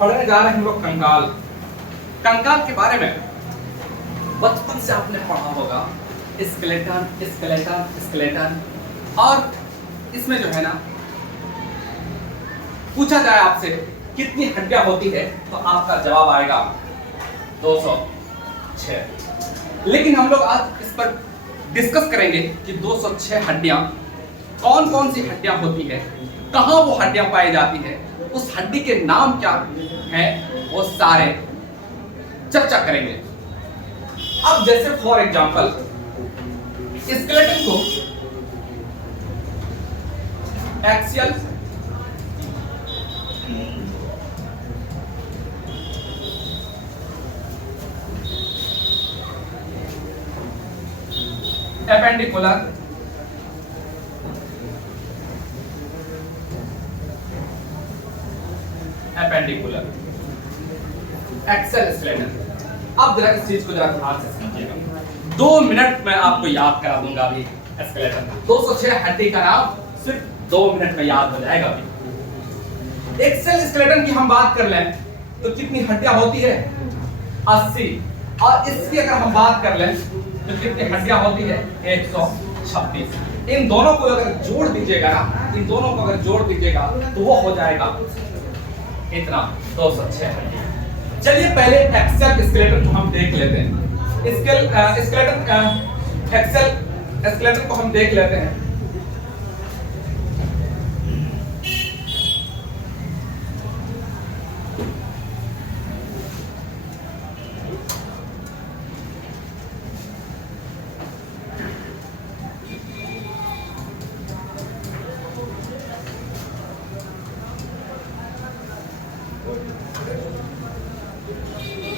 पढ़ने जा रहे हैं हम लोग कंकाल। कंकाल के बारे में बचपन से आपने पढ़ा होगा, स्केलेटन स्केलेटन स्केलेटन। और इसमें जो है ना, पूछा जाए आपसे कितनी हड्डियां होती है तो आपका जवाब आएगा 206। लेकिन हम लोग आज इस पर डिस्कस करेंगे कि 206 हड्डियां कौन कौन सी हड्डियां होती है, कहां वो हड्डियां पाई जाती है, उस हड्डी के नाम क्या है, वो सारे चर्चा करेंगे। अब जैसे फॉर एग्जांपल स्केलेटन को axial, appendicular, appendicular, axial skeleton. अब जरा इस चीज को जरा ध्यान से समझिएगा। 2 मिनट में आपको याद करा दूंगा अभी स्केलेटन। 206 हड्डी का नाम सिर्फ 2 मिनट में याद हो जाएगा अभी। एक्सेल स्केलेटन की हम बात कर लें तो कितनी हड्डियां होती है? 80। और इसकी अगर हम बात कर लें तो कितनी हड्डियां होती है? 126। इन दोनों को अगर जोड़ दीजिएगा ना, इन दोनों को अगर जोड़ दीजिएगा तो वो हो जाएगा इतना 206 हड्डियां। चलिए पहले एक्सेल स्केलेटन को हम देख लेते हैं। एक्सेल स्केलेटन को हम देख लेते हैं।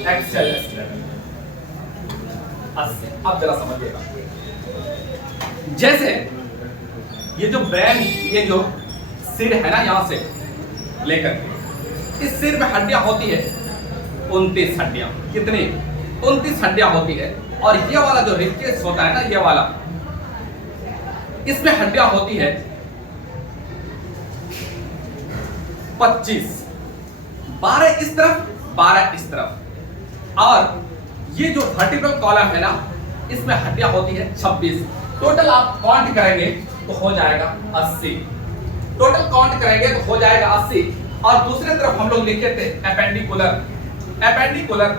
Axial skeleton 80। अब जरा समझिएगा, जैसे ये जो ब्रेन, ये जो सिर है ना, यहां से लेकर इस सिर में हड्डियां होती है 29 हड्डियां। कितनी? 29 हड्डियां होती है। और ये वाला जो रिकेस होता है ना, ये वाला, इसमें हड्डियां होती है 25। 12 इस तरफ, 12 इस तरफ। और ये जो वर्टिकल कॉलम है ना, इसमें हड्डियां होती है 26। टोटल आप काउंट करेंगे तो हो जाएगा 80। टोटल काउंट करेंगे तो हो जाएगा 80। और दूसरे तरफ हम लोग लिखे थे एपेंडिकुलर, एपेंडिकुलर,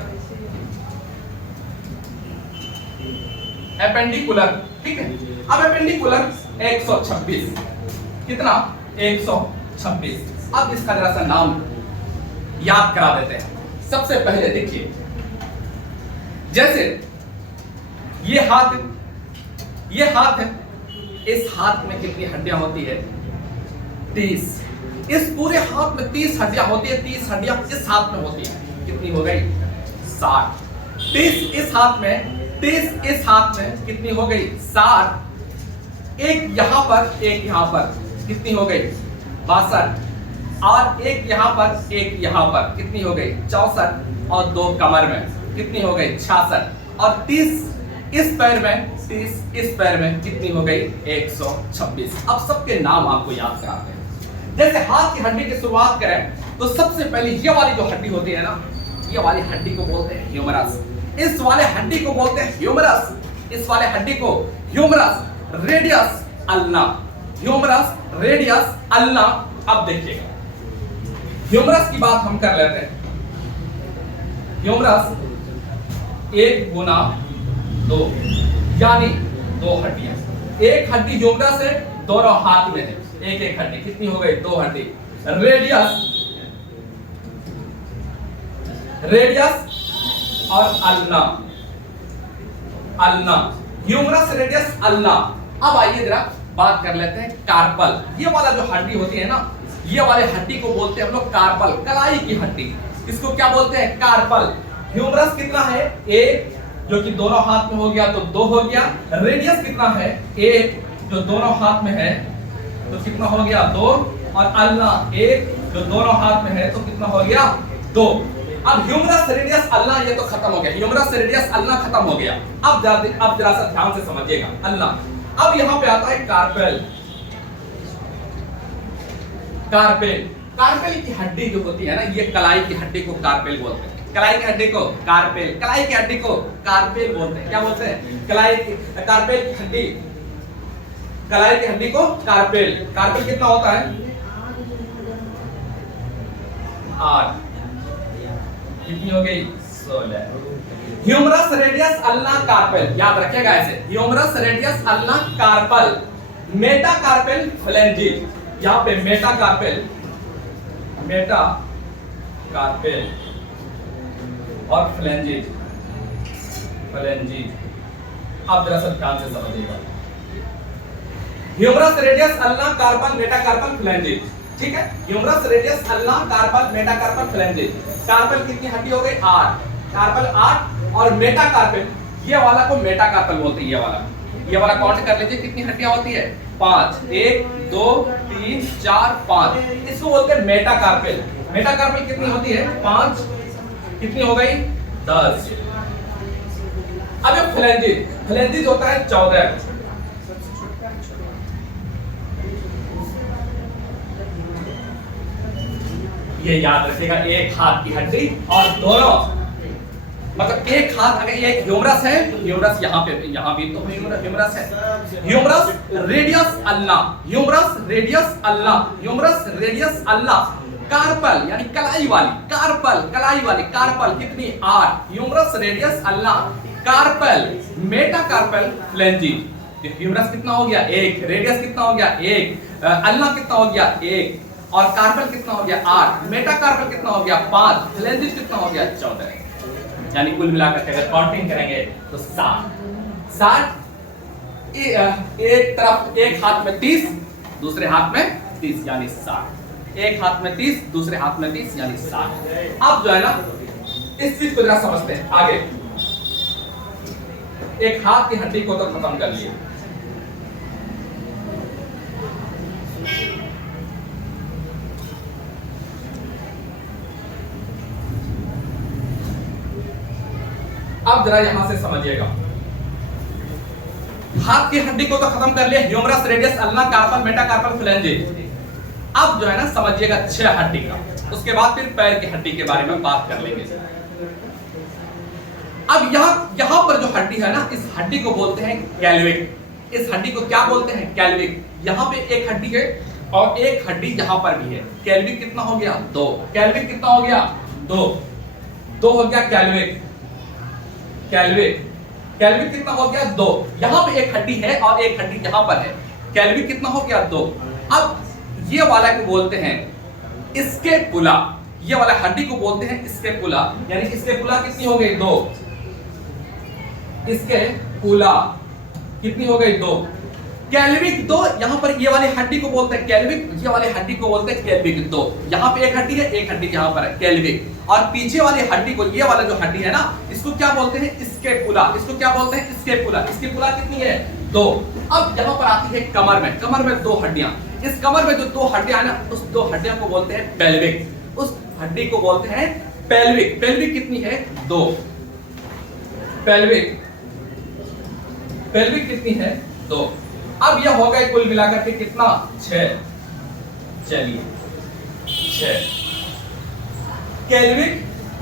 एपेंडिकुलर, ठीक है। अब एपेंडिकुलर 126। कितना? 126। अब इसका जरा सा नाम याद करा देते हैं। सबसे पहले देखिए, जैसे ये हाथ है, इस हाथ में कितनी हड्डियां होती है? 30। इस पूरे हाथ में 30 हड्डियां होती है। 30 हड्डियां इस हाथ में होती है। कितनी हो गई? 60। 30 इस हाथ में, 30 इस हाथ में, कितनी हो गई? 60। एक यहां पर, एक यहां पर, कितनी हो गई? 62। और एक यहां पर, एक यहां पर, कितनी हो गई? 64। और 2 कमर में, कितनी हो गई? 66। और 30 इस पैर में, 30 इस पैर में, कितनी हो गई? 126। अब सबके नाम आपको याद कराते हैं। जैसे हाथ की हड्डी की शुरुआत करें तो सबसे पहले ये वाली जो हड्डी होती है ना, ये वाली हड्डी को बोलते हैं ह्यूमरस। इस वाले हड्डी को बोलते हैं ह्यूमरस। इस वाले हड्डी को humerus radius ulna, humerus radius ulna. अब देखिएगा, ह्यूमरस की बात हम कर लेते हैं। ह्यूमरस 1 गुना 2, यानी 2 हड्डियां। एक हड्डी ह्यूमरस है, दोनों हाथ में है। एक एक हड्डी, कितनी हो गई? 2 हड्डी। रेडियस, रेडियस और ulna, ulna, humerus radius ulna. अब आइए जरा बात कर लेते हैं कार्पल। ये वाला जो हड्डी होती है ना, ये वाले हड्डी को बोलते हैं हम लोग कार्पल, कलाई की हड्डी। इसको क्या बोलते हैं? कार्पल। ह्यूमरस कितना है? 1, जो कि दोनों हाथ में हो गया तो 2 हो गया। रेडियस कितना है? 1, जो दोनों हाथ में है तो कितना हो गया? 2। और अल्ना 1, जो दोनों हाथ में है तो कितना हो गया? 2। अब ह्यूमरस रेडियस अल्ना ये तो खत्म हो गया, ह्यूमरस रेडियस अल्ना खत्म हो गया। अब जरा सा ध्यान से समझिएगा अल्ना। अब यहां पे आता है कार्पेल, कार्पेल। कार्पेल की हड्डी जो होती है ना, ये कलाई की हड्डी को कार्पेल बोलते हैं। कलाई की हड्डी को कार्पेल, कलाई की हड्डी को कार्पेल बोलते हैं। क्या बोलते हैं? कार्पेल की हड्डी, कलाई की हड्डी को कार्पेल। कार्पेल कितना होता है? 8। कितनी हो गई? 16। ह्यूमरस रेडियस अल्ना कार्पेल, याद रखिएगा ऐसे, ह्यूमरस रेडियस अल्ना कार्पल, मेटाकार्पेल फ्लैंजिज। यहां पे मेटाकार्पेल और फ्लैंजिज। आप जरा सा ध्यान से समझिएगा। Humerus radius ulna carpal metacarpal phalanges, ठीक है? Humerus radius ulna carpal metacarpal phalanges. Carpal कितनी हड्डी हो गई? 8। कार्पल 8 और मेटाकार्पल, ये वाला को मेटाकार्पल बोलते हैं। ये वाला काउंट कर लीजिए कितनी हड्डियां होती है? 5। 1 2 3 4 5, इसको बोलते हैं मेटाकार्पल। मेटाकार्पल कितनी होती है? 5। कितनी हो गई? 10। अब ये फ्लैंजिज होता है 14। ये याद रखिएगा, एक हाथ की हड्डी और दोनों, मतलब एक हाथ, अगर ये एक ह्यूमरस है, ह्यूमरस यहाँ भी तो ह्यूमरस है। ह्यूमरस रेडियस अल्ला कार्पल, यानी कलाई वाली कार्पल कितनी? 8। Humerus radius ulna carpal metacarpal phalanges. Humerus कितना हो गया? 1। रेडियस कितना हो गया? 1। अल्ला कितना हो गया? 1। और कार्पल कितना हो गया? 8। मेटाकार्पल कितना हो गया? 5। फ्लैंजिज कितना हो गया? 14। यानी कुल मिलाकर के अगर काउंटिंग करेंगे तो 60। एक तरफ एक हाथ में 30, दूसरे हाथ में 30, यानी 60। एक हाथ में 30, दूसरे हाथ में 30, यानी 60। अब जो है ना, इस चीज को जरा समझते हैं आगे। एक हाथ की हड्डी को तो खत्म कर लिए, अब जरा यहां से समझिएगा। हाथ की हड्डी को तो खत्म कर लिया, humerus radius ulna carpal metacarpal phalanges. अब जो है ना, समझिएगा 6 हड्डी का। उसके बाद फिर पैर की हड्डी के बारे में बात कर लेंगे। अब यहां पर जो हड्डी है ना, इस हड्डी को बोलते हैं कैल्विक। इस हड्डी को क्या बोलते हैं? कैल्विक। यहां पे एक हड्डी है और एक हड्डी यहां पर भी है। कैल्विक कितना हो गया? 2। कैल्विक कितना हो गया? 2 हो गया कैल्विक। कैल्विक कितना हो गया? 2। यहां पे एक हड्डी है और एक हड्डी यहां पर है। कैल्विक कितना हो गया? 2। अब ये वाला को बोलते हैं स्कैपुला। ये वाला हड्डी को बोलते हैं स्कैपुला, यानी स्कैपुला कितनी हो गई? 2। स्कैपुला कितनी हो गई? 2। कैल्विक 2, यहां पर ये वाली हड्डी को बोलते हैं कैल्विक, ये वाली हड्डी को बोलते हैं कैल्विक 2। यहां पे एक हड्डी है, एक हड्डी यहां पर है, कैल्विक। और पीछे वाली हड्डी को, ये वाला जो हड्डी है ना, इसको क्या बोलते हैं? स्कैपुला। इसको क्या बोलते हैं? स्कैपुला। स्कैपुला कितनी है? 2। अब यहां पर आती है कमर में। कमर में 2 हड्डियां। इस कमर में जो 2 हड्डियां है ना, उस 2 हड्डियों को बोलते हैं पेल्विक। उस हड्डी को बोलते हैं पेल्विक। पेल्विक कितनी है? 2। पेल्विक कितनी है? 2। अब यह हो गए कुल मिलाकर के कितना? 6। चलिए 6। कैल्विक,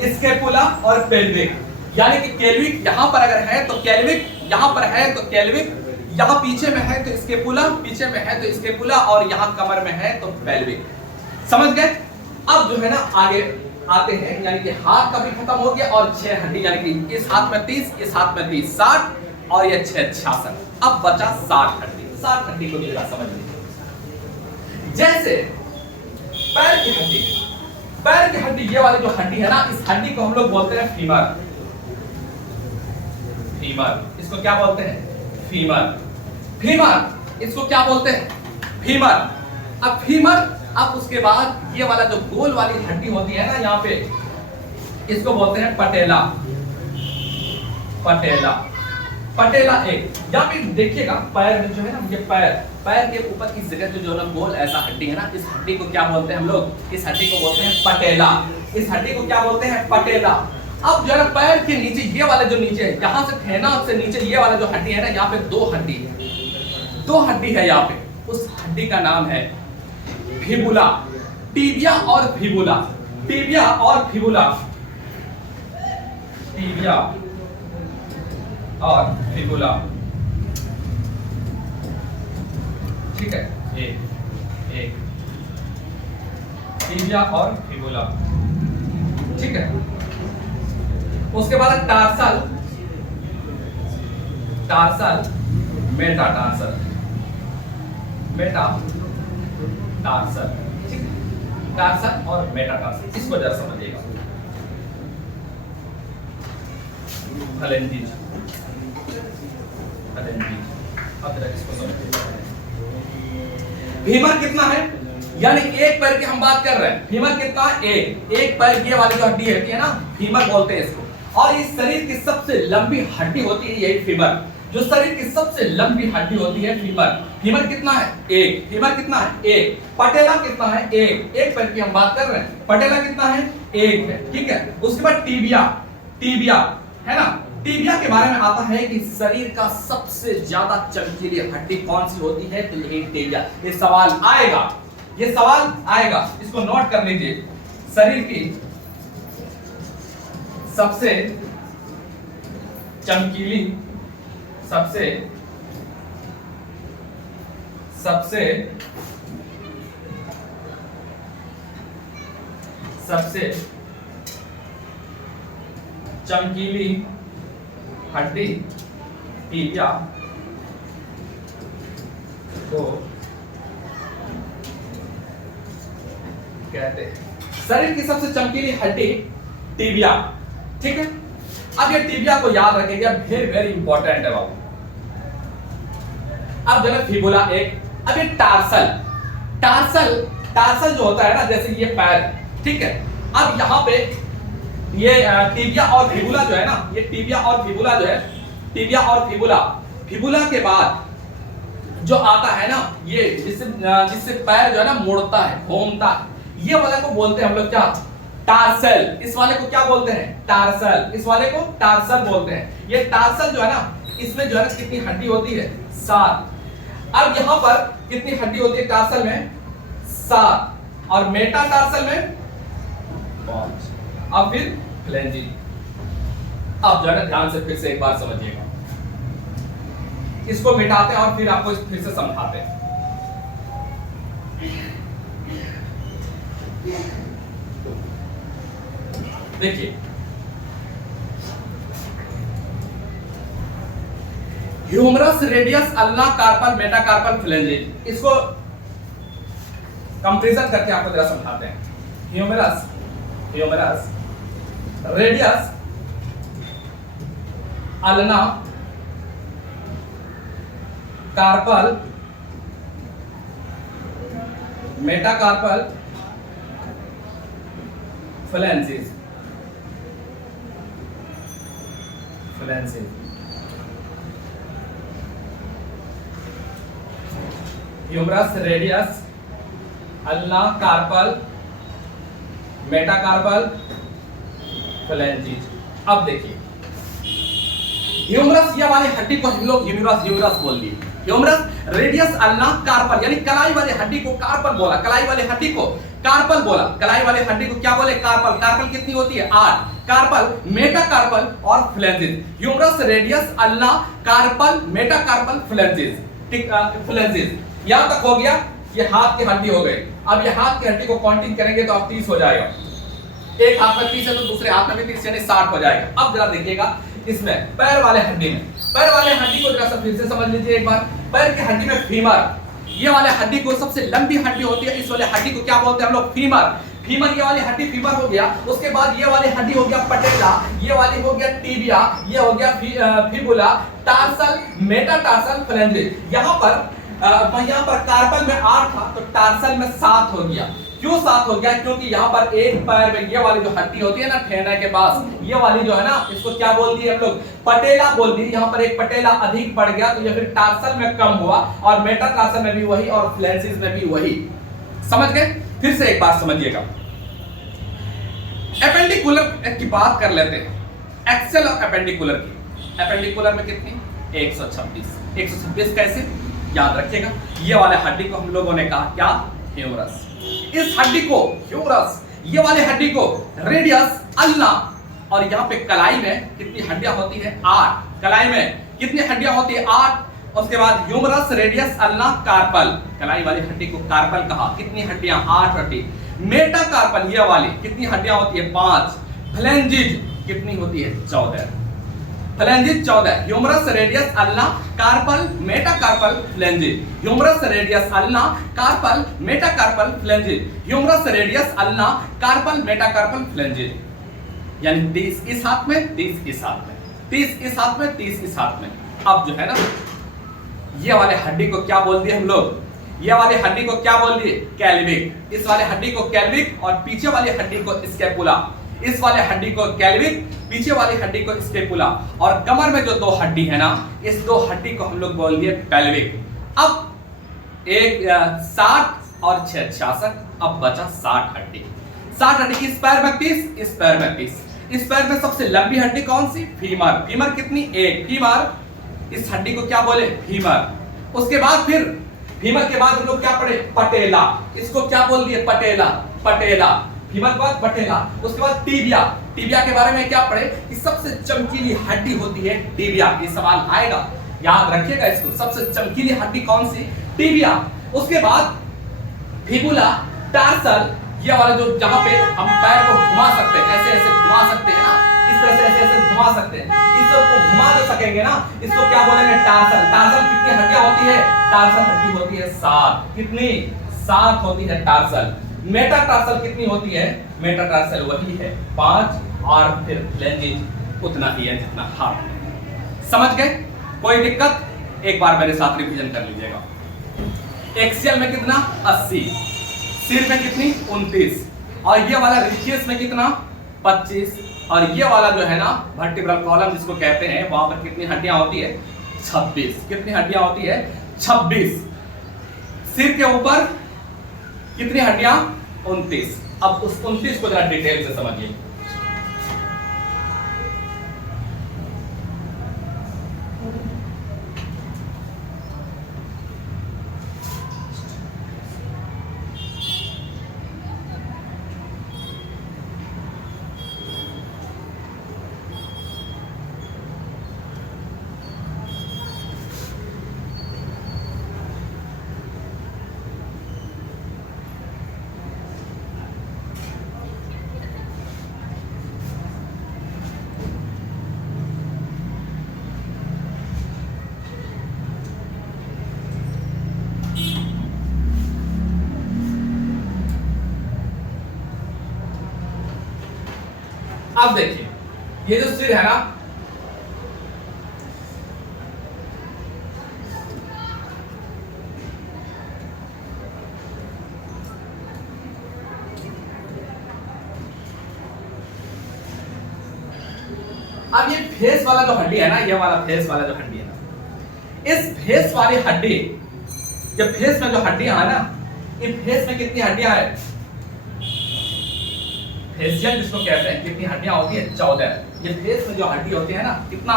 स्कैपुला और पेल्विक, यानी कि कैल्विक यहां पर अगर है तो कैल्विक, यहां पर है तो कैल्विक, यहां पीछे में है तो स्कैपुला, पीछे में है तो स्कैपुला, और यहां कमर में है तो पेल्विक। समझ गए? अब जो है ना, आगे आते हैं, यानी कि हाथ का भी खत्म हो गया और 6 हड्डी, यानी कि इस हाथ में 30, इस हाथ में 30, 60 और ये 6 66। अब बचा 60 हड्डी। 60 हड्डी को जरा समझ लीजिए। जैसे पैर की हड्डी, पैर की हड्डी, ये वाली जो हड्डी है ना, इस हड्डी को हम लोग बोलते हैं फीमर। फीमर, इसको क्या बोलते हैं? फीमर। फीमर, इसको क्या बोलते हैं? फीमर। अब फीमर, अब उसके बाद ये वाला जो गोल वाली हड्डी होती है ना यहाँ पे, इसको बोलते हैं पटेला। पटेला, पटेला एक। यहाँ पे देखिएगा पैर में जो है ना, ये पैर के ऊपर इस जगह जो ना गोल ऐसा हड्डी है ना, इस हड्डी को क्या बोलते हैं हम लोग? इस हड्डी को बोलते हैं पटेला। इस हड्डी को क्या बोलते हैं? पटेला। अब जो है पैर के नीचे, ये वाला जो नीचे है, यहाँ से ठेना से नीचे ये वाला जो हड्डी है ना, यहाँ पे 2 हड्डी है। 2 हड्डी है यहाँ पे। उस हड्डी का नाम है फिबुला। टीबिया और फिबुला, टीबिया और फिबुला, टीबिया और फिबुला, ठीक है, एक टीबिया और फिबुला, ठीक है। उसके बाद टार्सल, टार्सल, मेटाटार्सल, मेटाटार्सल, ठीक है, टार्सल और मेटाटार्सल, इसको जरा समझिएगा। फलेंजीज, फलेंजीज, अब जरा इसको समझिए। फीमर कितना है, यानी एक पैर की हम बात कर रहे हैं, फीमर कितना है, एक पैर की वाली जो हड्डी है ना, फीमर बोलते हैं इसको। और इस शरीर की सबसे लंबी हड्डी होती है यही फीमर, जो शरीर की सबसे लंबी हड्डी होती है फीमर। फीमर कितना है, एक, फीमर कितना है, एक। पटेला कितना है, एक पैर की हम बात कर रहे हैं, पटेला कितना है, एक है, ठीक है। उसके बाद टीबिया, टीबिया है ना, टीबिया के बारे में आता है कि शरीर का सबसे ज्यादा चमकीली हड्डी कौन सी होती है, तो यही टीबिया। ये सवाल आएगा, ये सवाल आएगा, इसको नोट कर लीजिए। शरीर की सबसे चमकीली, सबसे सबसे सबसे चमकीली हड्डी टीबिया को कहते हैं। शरीर की सबसे चमकीली हड्डी टीबिया, ठीक है। अब ये टीबिया को याद रखेंगे, वेरी वेरी इंपॉर्टेंट है बाबू। अब जो है फिबुला एक, अब ये टार्सल, टार्सल, टार्सल जो होता है ना, जैसे ये पैर, ठीक है। अब यहाँ पे ये टीबिया और फिबुला जो है ना, ये टीबिया और फिबुला जो है, टीबिया और फिबुला, फिबुला के बाद जो आता है ना, ये जिससे पैर जो है ना मुड़ता है, घूमता है, ये वाले को बोलते हैं हम लोग क्या, टार्सल। इस वाले को क्या बोलते हैं, टार्सल, इस वाले को टार्सल बोलते हैं। ये टार्सल जो है ना, इसमें जो है ना कितनी हड्डी होती है, 7। अब यहां पर कितनी हड्डी होती है टार्सल में, 7, और मेटाटार्सल में 5। अब फिर फ्लेंजी। अब जो है ना ध्यान से फिर से एक बार समझिएगा, इसको मिटाते हैं और फिर आपको फिर से समझाते हैं। देखिए, humerus, radius, ulna, carpal, metacarpal, phalanges, इसको कंपैरिजन करके आपको जरा समझाते हैं। Humerus, humerus, radius, ulna, carpal, metacarpal, phalanges, phalanges. Humerus, radius, ulna, carpal, metacarpal, phalanges. अब देखिए, ह्यूमरस ये वाली हड्डी को हम लोग ह्यूमरस, ह्यूमरस बोल दिए। ह्यूमरस, रेडियस, अल्ना, कार्पल, यानी कलाई वाली हड्डी को कार्पल बोला, कलाई वाली हड्डी को कार्पल बोला, कलाई वाली हड्डी को क्या बोले, कार्पल। कार्पल कितनी होती है, 8। कार्पल, मेटाकार्पल और phalanges. Humerus, radius, ulna, carpal, metacarpal, phalanges, ठीक, फ्लेंजेज। यहां तक हो गया, ये हाथ की हड्डी हो गई। अब ये हाथ की हड्डी को काउंटिंग करेंगे तो आप 30 हो जाएगा, एक हाथ में 30 है तो दूसरे हाथ में भी 30, यानी 60 हो जाएगा। अब जरा देखिएगा इसमें पैर वाले हड्डी में, पैर वाले हड्डी को जरा सा फिर से समझ लीजिए एक बार। पैर की हड्डी में फीमर, ये वाले हड्डी को सबसे लंबी हड्डी होती है, इस वाले हड्डी को क्या बोलते हैं हम लोग, फीमर। फीमर ये वाली हड्डी फीमर हो गया। उसके बाद ये वाली हड्डी हो गया पटेला, ये वाली हो गया टीबिया, ये हो गया फिबुला, टार्सल, मेटाटार्सल, फ्लेंजेज। यहाँ पर कार्पल में 8 था तो टार्सल में 7 हो गया। क्यों 7 हो गया, क्योंकि यहाँ पर एक पैर में ये वाली जो हड्डी होती है ना ठेना के पास, ये वाली जो है ना, इसको क्या बोल दिए हम लोग, पटेला बोल दिए। यहाँ पर एक पटेला अधिक पड़ गया तो ये फिर टार्सल में कम हुआ, और मेटाटार्सल में भी वही, और फ्लेंजेज में भी वही। समझ गए? फिर से एक बात समझिएगा, एपेंडिकुलर की बात कर लेते हैं, एक्सेल और एपेंडिकुलर की। एपेंडिकुलर में कितनी, 126। 126 कैसे याद रखिएगा, ये वाले हड्डी को हम लोगों ने कहा क्या, ह्यूमरस। इस हड्डी को ह्यूमरस, ये वाली हड्डी को रेडियस, अल्ना, और यहाँ पे कलाई में कितनी हड्डियां होती है? 8। कलाई में कितनी हड्डियां होती है? 8। उसके बाद ह्यूमरस, रेडियस, अल्ना, कार्पल, कलाई वाली हड्डी को कार्पल कहा। कितनी हड्डियां? 8 हड्डी। मेटाकार्पल, ये वाली कितनी हड्डियां होती है? 5। फ्लैंजिज कितनी होती है? 14। Phalanges 14। Humerus, radius, ulna, carpal, metacarpal, phalanges. Humerus, radius, ulna, carpal, metacarpal, phalanges. Humerus, radius, ulna, carpal, metacarpal, phalanges. यानी 30 इस हाथ में, 30 इस हाथ में, 30 इस हाथ में, 30 इस हाथ में। अब जो है ना, ये वाले हड्डी को क्या बोल दिए हम लोग? ये वाले हड्डी को क्या बोल दिए? कैल्विक। इस वाले हड्डी को कैल्विक और पीछे वाली हड्डी को स्कैपुला। इस वाले हड्डी को कैल्विक, पीछे वाली हड्डी को स्कैपुला। और कमर में जो 2 हड्डी है ना, इस 2 हड्डी को हम लोग बोल दिए पेल्विक। अब एक 60 और 6 66, अब बचा 60 हड्डी। 60 हड्डी। इस पैर में 30, इस पैर में 30। इस पैर में सबसे लंबी हड्डी कौन सी? फीमर। फीमर कितनी? 1। फीमर, इस हड्डी को क्या बोले? फीमर। उसके बाद फिर फीमर के बाद हम लोग क्या पढ़े? पटेला। इसको क्या बोल दिए? पटेला। पटेला, फीमर के बाद पटेला। उसके बाद टीबिया। टीबिया के बारे में क्या पढ़े? कि सबसे चमकीली हड्डी होती है टीबिया। ये सवाल आएगा, याद रखिएगा इसको। सबसे चमकीली हड्डी कौन सी? टीबिया। उसके बाद फिबुला, टार्सल, ये वाला जो जहां पे हम पैर को घुमा सकते हैं, ऐसे ऐसे घुमा सकते हैं ना, इस तरह से ऐसे ऐसे घुमा सकते हैं, इसको घुमा जो सकेंगे ना, इसको क्या बोलेंगे? टार्सल। टार्सल कितनी हड्डियां होती है? टार्सल हड्डी होती है 7। कितनी? 7 होती है टार्सल। मेटाटार्सल कितनी होती है? मेटाटार्सल वही है 5, और फिर फ्लैंजिज उतना ही है जितना हाथ में। समझ गए? कोई दिक्कत? एक बार मेरे साथ रिवीजन कर लीजिएगा। एक्सियल में कितना? 80। सिर में कितनी? 29। और ये वाला रेडियस में कितना? 25। और ये वाला जो है ना, वर्टिब्रल कॉलम जिसको कहते हैं, वहां पर कितनी हड्डियां होती है? 26। कितनी हड्डियां होती है? 26। सिर के ऊपर कितनी हड्डियां? 29। अब उस 29 को जरा डिटेल से समझिए। अब देखिए, ये जो सिर है ना, अब ये फेस वाला जो हड्डी है ना, ये वाला फेस वाला जो हड्डी है ना, इस फेस वाली हड्डी, जब फेस में जो हड्डियां है ना, ये फेस में कितनी हड्डियां है? फेशियल जिसको कहते हैं, कितनी हड्डियां होती है? 14। ये फेस में जो हड्डी होती है ना, कितना?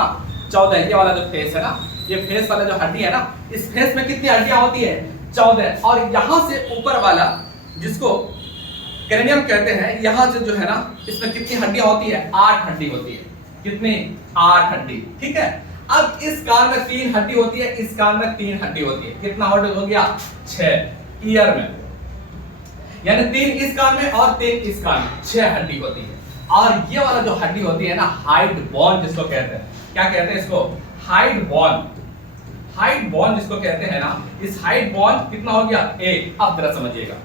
14। ये वाला जो फेस है ना, ये फेस वाला जो हड्डी है ना, इस फेस में कितनी हड्डियां होती है? 14। और यहां से ऊपर वाला जिसको क्रेनियम कहते हैं, यहां से जो है ना, इसमें कितनी हड्डियां होती है? 8 हड्डी होती है। कितनी? 8 हड्डी। ठीक है। अब इस कान में 3 हड्डी होती है, इस कान में 3 हड्डी होती है। कितना हड्डी हो गया? 6। ईयर में यानी 3 इस कान में और 3 इस कान में, 6 हड्डी होती है। और ये वाला जो हड्डी होती है ना, हाइड बोन जिसको कहते हैं, क्या कहते हैं इसको? Hide bone. हाइड बोन जिसको कहते हैं ना, इस हाइड बोन कितना हो गया? 1। अब जरा समझिएगा,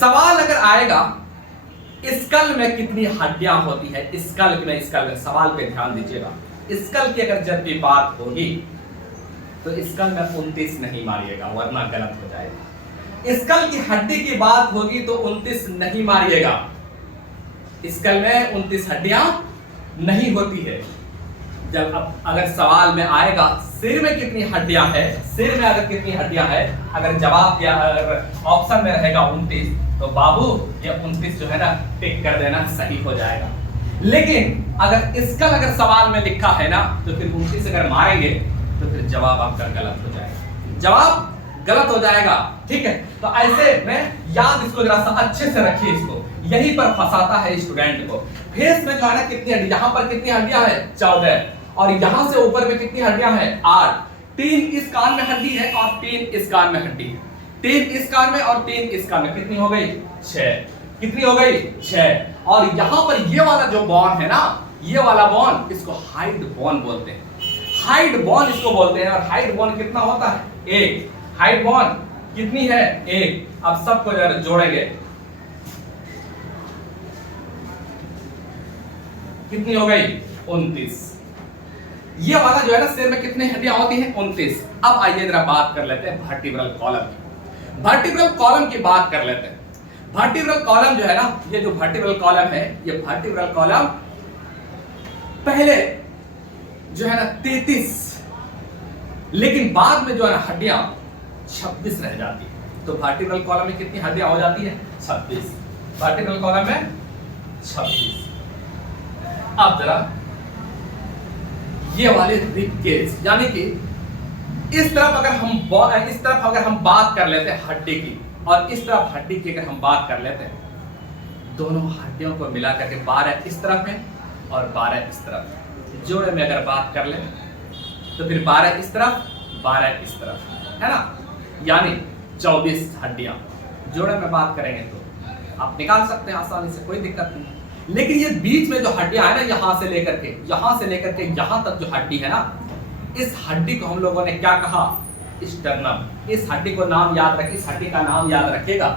सवाल अगर आएगा स्कल में कितनी हड्डियां होती है, स्कल में सवाल पे ध्यान दीजिएगा। स्कल की अगर जब भी बात होगी तो स्कल में 29 नहीं मारिएगा, वरना गलत हो जाएगा। स्कल की हड्डी की बात होगी तो 29 नहीं मारिएगा। स्कल में 29 हड्डियां नहीं होती है। जब अब अगर सवाल में आएगा सिर में कितनी हड्डियां है, सिर में अगर कितनी हड्डियां है, अगर जवाब दिया, अगर ऑप्शन में रहेगा 29, तो बाबू ये 29 जो है ना, टिक कर देना, सही हो जाएगा। लेकिन अगर स्कल अगर सवाल में लिखा है ना, तो फिर 29 अगर मारेंगे तो फिर जवाब आपका गलत हो जाएगा। जवाब गलत हो जाएगा, ठीक है। तो ऐसे में याद इसको जरा सा अच्छे से रखिए, इसको यहीं पर फंसाता है स्टूडेंट को। फेस में जो है ना कितनी हड्डी, यहां पर कितनी हड्डियां है 14, और यहां से ऊपर में कितनी हड्डियां हैं 8। 3 इस कान में हड्डी है और 3 इस कान में हड्डी है, 3 इस कान में और 3 इस कान में, कितनी हो गई 6। कितनी हो गई 6। और यहां पर ये वाला जो बोन है ना, ये वाला बोन, इसको हाइड बोन बोलते हैं, हाइड बोन इसको बोलते हैं। और हाइड बोन कितना होता है 1, हाइड बोन कितनी है 1। अब सबको जरा जोड़ेंगे, कितनी हो गई 29। ये वाला जो है ना सिर में कितनी हड्डियां होती हैं 29। अब आइए जरा बात कर लेते हैं वर्टिब्रल कॉलम की। वर्टिब्रल कॉलम की बात कर लेते हैं। वर्टिब्रल कॉलम जो है ना, ये जो वर्टिब्रल कॉलम है, ये वर्टिब्रल कॉलम पहले जो है ना 33, लेकिन बाद में जो है ना हड्डियां 26 रह जाती है। तो वर्टिब्रल कॉलम में कितनी हड्डियां हो जाती है 26, वर्टिब्रल कॉलम में 26। अब जरा ये वाले रिब केज, यानी कि इस तरफ अगर हम बात कर लेते हैं हड्डी की, और इस तरफ हड्डी की अगर हम बात कर लेते हैं, दोनों हड्डियों को मिला करके 12 इस तरफ में और 12 इस तरफ, जोड़े में अगर बात कर ले तो फिर 12 इस तरफ 12 इस तरफ, है ना, यानी 24 हड्डियां। जोड़े में बात करेंगे तो आप निकाल सकते हैं आसानी से, कोई दिक्कत नहीं। लेकिन ये बीच में जो हड्डियां है ना, यहां से लेकर के यहां तक जो हड्डी है ना, इस हड्डी को हम लोगों ने क्या कहा स्टर्नम। इस हड्डी को नाम याद रखिए, इस हड्डी का नाम याद रखिएगा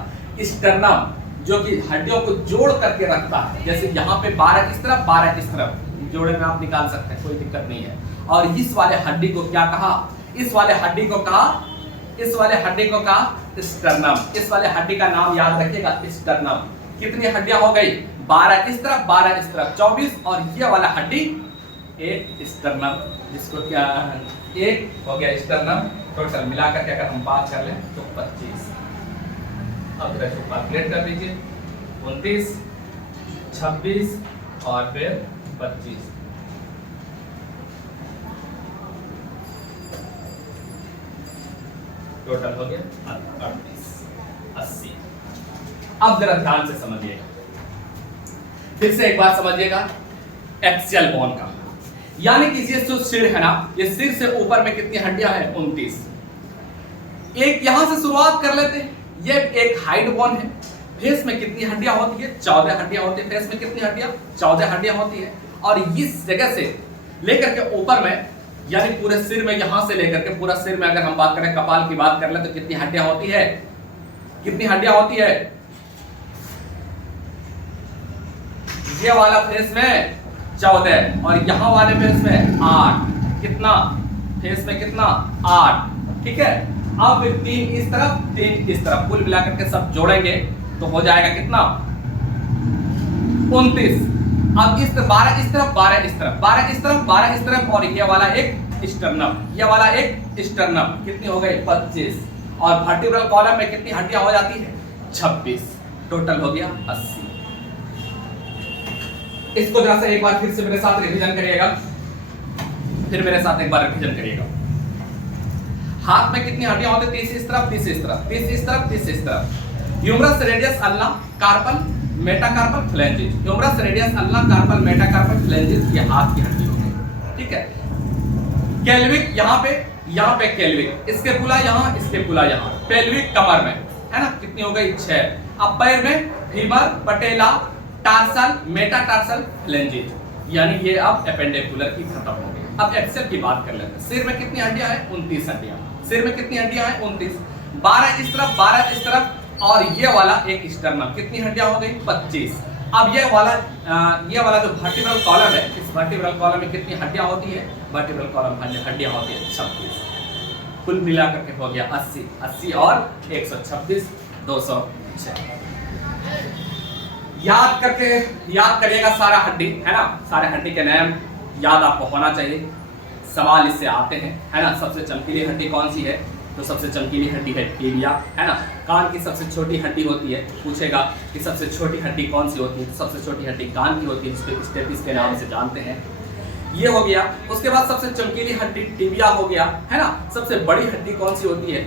स्टर्नम, जो कि हड्डियों को जोड़ करके रखता है। जैसे यहाँ पे 12 इस तरफ 12 इस तरफ, जोड़े में आप निकाल सकते हैं, कोई दिक्कत नहीं है। और इस वाले हड्डी को क्या कहा, इस वाले हड्डी को कहा स्टर्नम। इस वाले हड्डी का नाम याद रखिएगा स्टर्नम। कितनी हड्डियां हो गई 12 इस तरफ 12 इस तरफ 24, और ये वाला हड्डी एक स्टर्नम, जिसको क्या एक हो गया स्टर्नम। टोटल मिलाकर के अगर हम बात कर लें तो 25। अब इसको कैलकुलेट कर लीजिए, 29, 26 और फिर 25। टोटल हो गया 38, 80। अब जरा ध्यान से समझिएगा, फिर से एक बार समझिएगा एक्सियल बोन का, यानी कि ये जो सिर है ना, ये सिर से ऊपर में कितनी हड्डियां हैं 29। एक यहां से शुरुआत कर लेते हैं, ये एक हाइड बोन है। फेस में कितनी हड्डियां होती है 14 हड्डियां होती है। फेस में कितनी हड्डियां 14 हड्डियां होती है। और इस जगह से लेकर के ऊपर में, यानी पूरे सिर में, यहां से लेकर के पूरा सिर में अगर हम बात करें, कपाल की बात कर ले तो कितनी हड्डियां होती है, कितनी हड्डियां होती है। ये वाला फेस में 14 और यहां वाले फेस में 8। कितना फेस में कितना 8, ठीक है। अब फिर 3 इस तरफ 3 इस तरफ, कुल मिलाकर के सब जोड़ेंगे तो हो जाएगा कितना 29। अब इस 12 इस तरफ 12 इस तरफ 12 इस तरफ 12 इस तरफ, और ये वाला एक स्टर्नम, ये वाला एक स्टर्नम, कितनी हो गई 25। और वर्टिब्रल कॉलम में कितनी हड्डियां हो जाती है 26। टोटल हो गया 80। इसको जरा सा एक बार फिर से मेरे साथ रिवीजन करिएगा, फिर मेरे साथ एक बार रिवीजन करिएगा। हाथ में कितनी हड्डियां होती है 30 इस तरफ 30 इस तरफ 30 इस तरफ 30 इस तरफ। Humerus radius ulna carpal metacarpal phalanges, humerus radius ulna carpal metacarpal phalanges, ये हाथ की हड्डी हो गई, ठीक है। केल्विक यहाँ पे केल्विक, स्कैपुला यहाँ स्कैपुला यहाँ, पेल्विक कमर में, है ना, कितनी हो गई 6। अब पैर में फीमर पटेला टार्सल मेटाटार्सल फ्लैंजेस, यानी ये अब एपेंडिकुलर की खत्म हो गई। अब एक्सेल की बात कर लेते हैं। सिर में कितनी हड्डियां हैं 29 हड्डियां। सिर में कितनी हड्डियां हैं 29। 12 इस तरफ 12 इस तरफ, और ये वाला एक स्टर्नम, कितनी हड्डियां हो गई 25। अब ये वाला जो वर्टिब्रल कॉलम है, इस वर्टिब्रल कॉलम में कितनी हड्डियां होती है, वर्टिब्रल कॉलम हड्डियां होती है 26। कुल मिलाकर के हो गया 80। 80 और 126 206। याद करिएगा सारा हड्डी, है ना, सारे हड्डी के नाम याद आपको होना चाहिए। सवाल इससे आते हैं, है ना। सबसे चमकीली हड्डी कौन सी है, तो सबसे चमकीली हड्डी है टिबिया, है ना। कान की सबसे छोटी हड्डी होती है, पूछेगा कि सबसे छोटी हड्डी कौन सी होती है, तो सबसे छोटी हड्डी कान की होती है, जिसको स्टेपिस के नाम से जानते हैं। ये हो गया। उसके बाद सबसे चमकीली हड्डी टिबिया हो गया, है ना। सबसे बड़ी हड्डी कौन सी होती है,